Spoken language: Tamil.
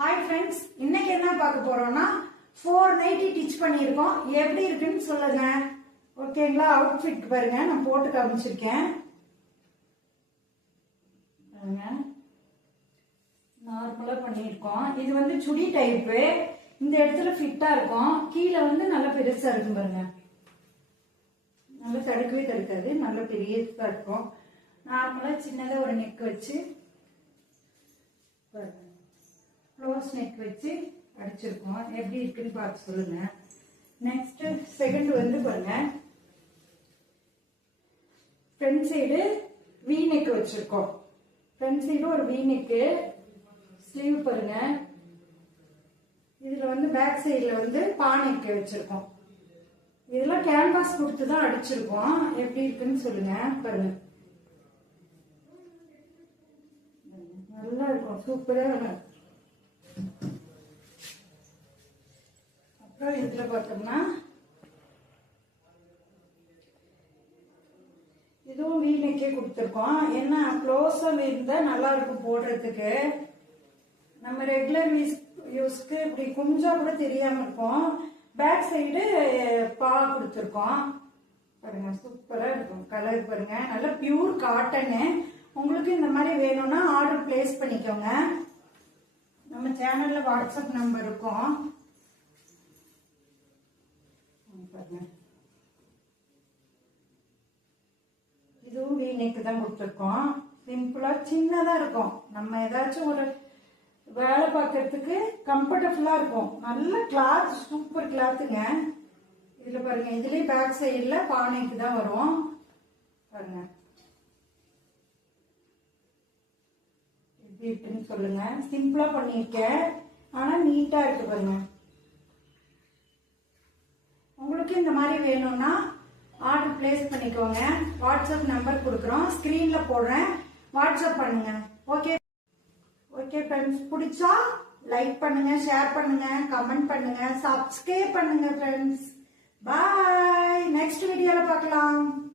ஹாய் ஃப்ரெண்ட்ஸ், இன்னைக்கு என்ன பார்க்க போறோம்னா 490 டிச் பண்ணியிருக்கோம். எப்படி இருக்குன்னு சொல்லுங்க. ஓகேங்களா? அவுட்ஃபிட் பாருங்க, நான் போட்டு காமிச்சிருக்கேன். நார்மலா பண்ணியிருக்கோம். இது வந்து சுடி டைப்பு. இந்த இடத்துல ஃபிட்டா இருக்கும். கீழே வந்து நல்லா பெருசா இருக்கும் பாருங்க. நல்லா தடுக்கவே தடுக்காது, நல்ல பெரியதா இருக்கும். நார்மலா சின்னதா ஒரு நெக் வச்சு பாருங்க, க்ளோஸ் நெக் வச்சு அடிச்சிருக்கோம். எப்படி இருக்குன்னு பார்த்து சொல்லுங்க. நெக்ஸ்ட் செகண்ட் வந்து பாருங்க, ஃப்ரண்ட் சைடு வி நெக் வச்சிருக்கோம். ஃப்ரண்ட் சைடு ஒரு வி நெக்கு, ஸ்லீவ் பாருங்க. இதுல வந்து பேக் சைடுல வந்து பா நெக் வச்சிருக்கோம். இதெல்லாம் கேன்வாஸ் கொடுத்து தான் அடிச்சிருக்கோம். எப்படி இருக்குன்னு சொல்லுங்க. பாருங்க, நல்லா இருக்கும், சூப்பரா இருக்கும். அப்புறம் இதுல பார்த்தோம்னா இதுவும் வீ நெக்கே கொடுத்துருக்கோம். என்ன க்ளோஸா இருந்தா நல்லா இருக்கும் போடுறதுக்கு. நம்ம ரெகுலர் யூஸ்க்கு இப்படி குஞ்சா கூட தெரியாம இருக்கும். பேக் சைடு பா கொடுத்துருக்கோம். பாருங்க, சூப்பரா இருக்கும். கலர் பாருங்க, நல்ல பியூர் காட்டனு. உங்களுக்கு இந்த மாதிரி வேணும்னா ஆர்டர் பிளேஸ் பண்ணிக்கோங்க. நம்ம சேனல்ல வாட்ஸ்அப் நம்பர் இருக்கும். பாருங்க, இதுவும் வீ நெக் தான் கொடுத்துருக்கோம். சிம்பிளா சின்னதா இருக்கும். நம்ம ஏதாச்சும் ஒரு வேலை பார்க்கறதுக்கு கம்ஃபர்டபுளா இருக்கும். நல்ல கிளாத், சூப்பர் கிளாத்துங்க. இதுல பாருங்க, இதுலயே பேக் சைடுல பானைக்கு தான் வரும். பாருங்க எப்படி இருக்குன்னு சொல்லுங்க. சிம்பிளா பண்ணிருக்கேன், ஆனா நீட்டா இருக்கு பாருங்க. உங்களுக்கு இந்த மாதிரி வேணும்னா ஆர்டர் பிளேஸ் பண்ணிக்கோங்க. வாட்ஸ்அப் நம்பர் கொடுக்குறோம், ஸ்கிரீன்ல போடுறேன், வாட்ஸ்அப் பண்ணுங்க. ஓகே ஓகே ஃப்ரெண்ட்ஸ், பிடிச்சா லைக் பண்ணுங்க, ஷேர் பண்ணுங்க, கமெண்ட் பண்ணுங்க, சப்ஸ்கிரைப் பண்ணுங்க ஃப்ரெண்ட்ஸ். பாய், நெக்ஸ்ட் வீடியோல பார்க்கலாம்.